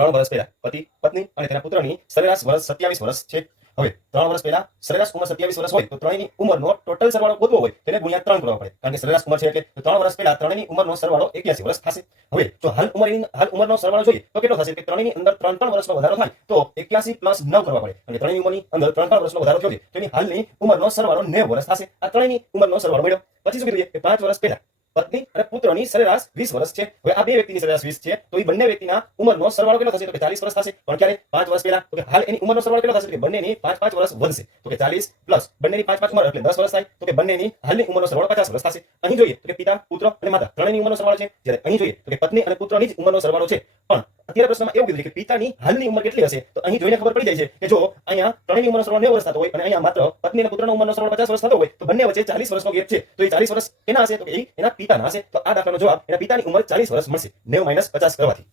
3 વર્ષ પહેલા પતિ પત્ની અને તેના પુત્રની સરેરાશ વર્ષ 27 વર્ષ છે. હવે 3 વર્ષ પહેલા સરેરાશ ઉંમર 27 વર્ષ હોય તો ત્રણેયની ઉંમરનો ટોટલ સરવાળો ગોતવો હોય તેને ગુણ્યા 3 કરવા પડે, કારણ કે સરેરાશ ઉંમર છે એટલે. તો 3 વર્ષ પહેલા ત્રણેયની ઉંમરનો સરવાળો 81 વર્ષ થશે. હવે જો હાલ ઉંમરનો સરવાળો જોઈએ તો કેટલો થશે કે ત્રણેયની અંદર 3 વર્ષનો વધારો થાય તો 81 + 9 કરવા પડે, અને ત્રણેયની ઉંમરની અંદર 3 વર્ષનો વધારો થયો છે તો એની હાલની ઉંમરનો સરવાળો 90 વર્ષ થશે. આ ત્રણેયની ઉંમરનો સરવાળો મળ્યો. પછી શું કીધું કે 5 વર્ષ પહેલા પત્ની અને પુત્રની સરેરાશ 20 વર્ષ છે. હવે આ બે વ્યક્તિની સરેરાશ 20 છે તો એ બંને વ્યક્તિના ઉંમરનો સરવાળો કેટલો થશે તો કે 40 વર્ષ થશે. પણ ક્યારે 5 વર્ષ પહેલા તો કે હાલ એની ઉંમરનો સરવાળો કેટલો થશે કે બંનેની 5 વર્ષ વધશે. તો કે 40 પ્લસ બંનેની 5 ઉંમર એટલે 10 વર્ષ થાય તો કે બંનેની હાલની ઉંમરનો સરવાળો 50 વર્ષ થશે. અહીં જોઈએ તો કે પિતા પુત્ર અને માતા ત્રણેયની ઉંમરનો સરવાળો છે, જ્યારે અહીં જોઈએ તો કે પત્ની અને પુત્રની જ ઉંમરનો સરવાળો છે. પણ અત્યારે પ્રશ્નમાં એવું કીધું છે કે પિતાની હાલની ઉંમર કેટલી હશે, તો અહીં જોઈને ખબર પડી જાય છે કે જો અહીંયા ત્રણેયની ઉંમરનો સરવાળો 90 વર્ષ થતો હોય અને અહીંયા માત્ર પત્ની અને પુત્રના ઉંમરનો સરવાળો 50 વર્ષ થતો હોય તો બંને વચ્ચે 40 વર્ષનો ગેપ છે. તો એ 40 વર્ષ કેના હશે તો કે એના પિતાના હશે. તો આ દાખલાનો જવાબ એના પિતાની ઉંમર 40 વર્ષ મળશે 90 - 50 કરવાથી.